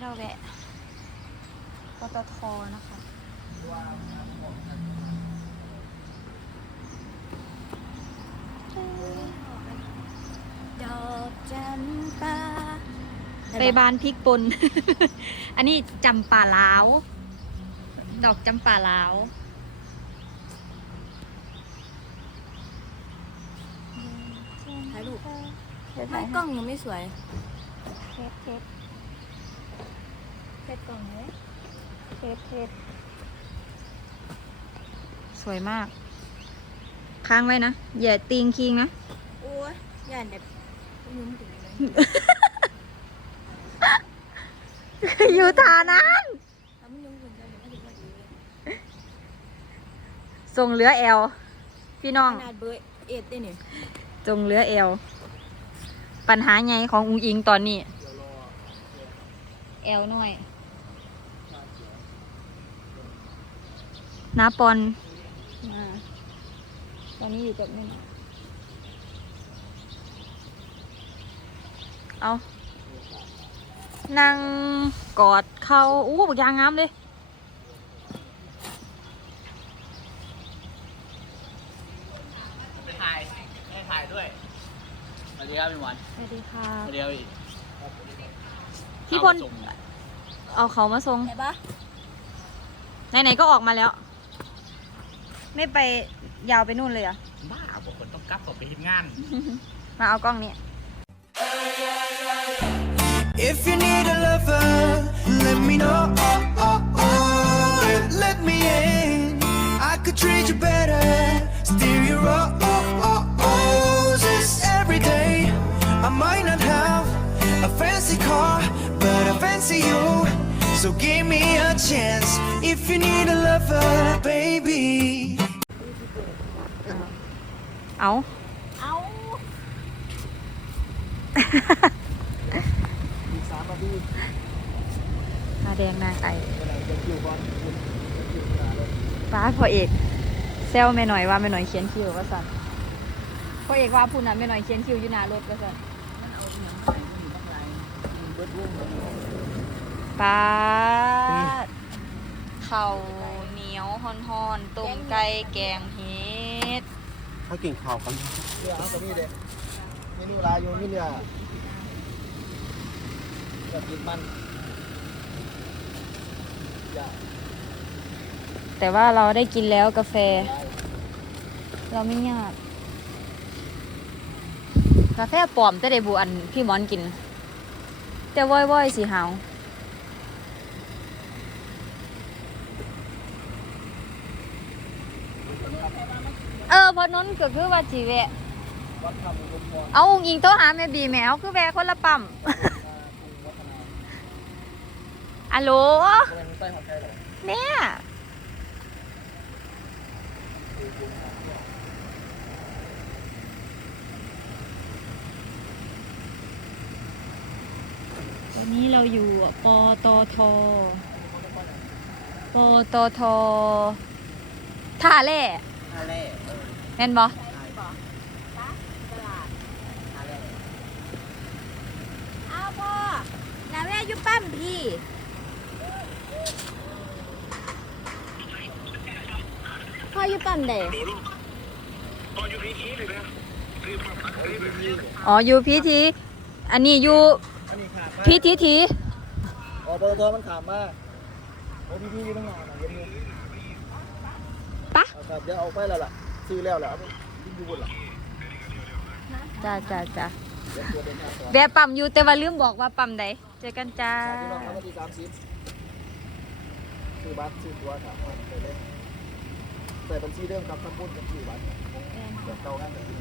เราแวะปตทนะคะดอกจำปาไปบานพริกป่นอันนี้จำป่าลาว ดอกจำป่าลาวถ่ายรูปเดี๋ยวไม่ถ่ายกล้องยังไม่สวย เทปเทป เทปกล่องไหมเทปเทปสวยมาก ค้างไว้นะ อย่าตีงคิงนะ โอ้ยย่านแบบยุ่มถึงเลยอยู่ฐานั้นทำยุ่มถึงกันเดี๋ยวไม่ถึงวันนี้ส่งเหลือแอลพี่น้อง ขนาดเบอร์เอ็ดได้เนี่ยจงเหลือแอลปัญหาใหญ่ของอุงอิงตอนนี้ แอลหน่อย นาปอนมาตอนนี้อยู่กับแม่หน่อยเอานั่งกอดเขาอู้บักยางงามเลยไปถ่ายให้ถ่ายด้วยสวัสดีครับพี่หวานสวัสดีค่ะสวัสดีครับพี่พี่พลส่งเอาเขามาส่งไหนปะไหนๆก็ออกมาแล้ว ไม่ไปยาวไปนู่นเลยเหรอะบ้าบอกคนต้องกลับออกไปเห็นงาน มาเอากล้องนี้ If you need a lover, let me know. Oh, oh, oh, let me in. I could treat you better, steer you roses every day. I might not have a fancy car, but I fancy you. So give me a chance if you need a lover, baby. เอาเอาหน้าแดงหน้าไก่ป้าพ่อเอกเซลแม่หน่อยว่าแม่หน่อยเขียนคิวว่าสั่นพ่อเอกว่าพูดนะแม่หน่อยเขียนคิวอยู่หน้ารถว่าสั่นป้าดข้าวเหนียวห่อนๆต้มไก่แกงเห็ด ถ้ากินข้าวกันเรือเอาตัวนี้เด็เมนูลายอยู่นี่เนี่ยอยากกินมันอยากแต่ว่าเราได้กินแล้วกาแฟ เราไม่ยากกาแฟปลอมแต่ได้บูอันพี่หมอนกิน แต่ว่อยๆสิหาว เออพอนั้นก็คือว่าจีแวะ วัดคำลุมพรเอาองค์อิงโตัวหาแม่บีแมวคือแวะคนละปั๊มวัฒนาอัลโหลตรงนี้ใต้หัวใจเหรอแม่ตอนนี้เราอยู่ปตทปตทท่าแร่ อะไรแม่นบ่เอาพ่อน้าแม่อยู่ปั้มพี่พ่ออยู่ปั๊มใดอ๋ออยู่พีทีอันนี้อยู่อันนี้ขาดมาพีทีทีอ๋อปตทมันขาดมาโอ้พี่พี่อยู่ตั้งนานอะเย็นอยู่ ปะเอาครับเดี๋ยวเอาไปแล้วล่ะซื้อแล้วแหละเอาไปกินอยู่บนล่ะจ้าจ้าจ้าเดี๋ยวตัวเดินทางต่อแวะปั๊มอยู่แต่ว่าลืมบอกว่าปั๊มใดเจอกันจ้าพี่น้องครับวันที่สามสิบซื้อบัตรซื้อตัวครับไปเลยใส่บัญชีเดิมครับทั้งปุ้นกับซื้อบัตรเดี๋ยวเก่ากันกับที่